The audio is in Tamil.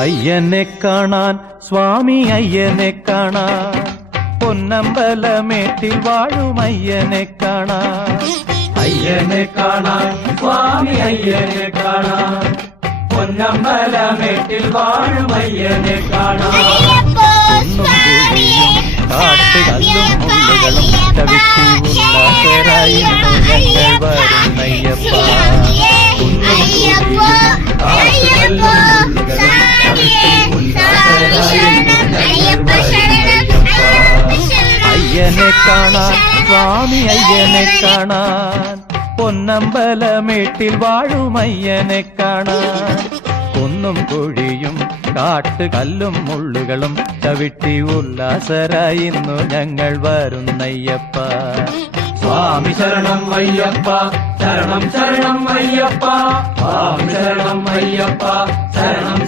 ஐயனை காணான் சுவாமி ஐயனை காணான் பொன்னம்பல மேட்டில் வாழும் ஐயனை காணான் ஐயனை காணான் சுவாமி ஐயனை காணான் பொன்னம்பல மேட்டில் வாழும் ஐயனை காணான் காட்டுகளும் உள்ளதும் தவிக்கி உள்ள ஐயனை காணான் சுவாமி ஐயனை காணான் பொன்னம்பல மேட்டில் வாழும் ஐயனை காணான் பொன்னும் கொழியும் காட்டு கல்லும் முள்ளுகளும் தவிட்டி உல்லாசராயிருந்து ஞங்கள் வரும் ஐயப்பா சுவாமி சரணம் ஐயப்பா சரணம் சரணம் ஐயப்பா சுவாமி சரணம் ஐயப்பா சரணம்